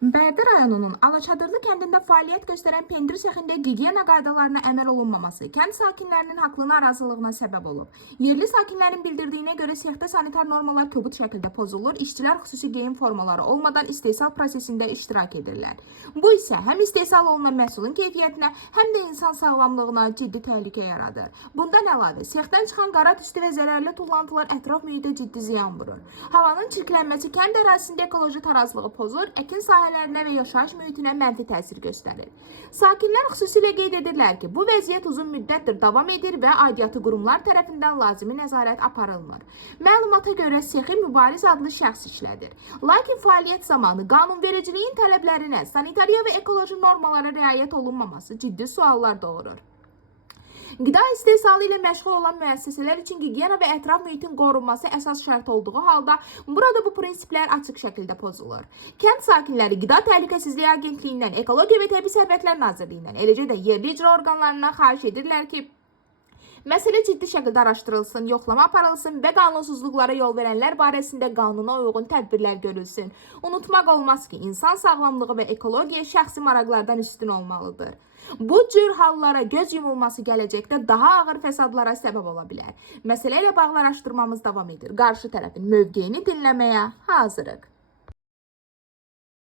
Bərdə rayonunun Alaçadırlı kəndində fəaliyyət göstərən pendir sexində gigiyena qaydalarına əməl olunmaması kənd sakinlərinin haqlı narazılığına səbəb olub. Yerli sakinlərin bildirdiyinə görə sexdə sanitar normalar kobud şəkildə pozulur, işçilər xüsusi geyim formaları olmadan istehsal prosesində iştirak edirlər. Bu isə həm istehsal olunan məhsulun keyfiyyətinə, həm də insan sağlamlığına ciddi təhlükə yaradır. Bundan əlavə, sexdən çıxan qara tüstü və zərərli tullantılar ətraf mühitə ciddi ziyan vurur. Havanın çirklənməsi kənd ərazisində ekoloji tarazlığı pozur, əkin sahələrinə və yaşayış mühitinə mənfi təsir göstərir. Sakinlər xüsusilə qeyd edirlər ki, bu vəziyyət uzun müddətdir davam edir və aidiyyatı qurumlar tərəfindən lazımi nəzarət aparılmır. Məlumata görə sexi Mübariz adlı şəxs işlədir. Lakin fəaliyyət zamanı qanunvericiliyin tələblərinə, sanitariya və ekoloji normalara riayət olunmaması ciddi suallar doğurur. Qida istehsalı ilə məşğul olan müəssisələr üçün gigiyena və ətraf mühitin qorunması əsas şərt olduğu halda burada bu prinsiplər açıq şəkildə pozulur. Kənd sakinləri Qida Təhlükəsizliyi Agentliyindən, Ekologiya və Təbii Sərvətlər Nazirliyindən, eləcə də yerli icra orqanlarından xahiş edirlər ki, məsələ ciddi şəkildə araşdırılsın, yoxlama aparılsın və qanunsuzluqlara yol verənlər barəsində qanuna uyğun tədbirlər görülsün. Unutmaq olmaz ki, insan sağlamlığı və ekologiya şəxsi maraqlardan üstün olmalıdır. Bu cür hallara göz yumulması gələcəkdə daha ağır fəsadlara səbəb ola bilər. Məsələ ilə bağlı araşdırmamız davam edir. Qarşı tərəfin mövqeyini dinləməyə hazırıq.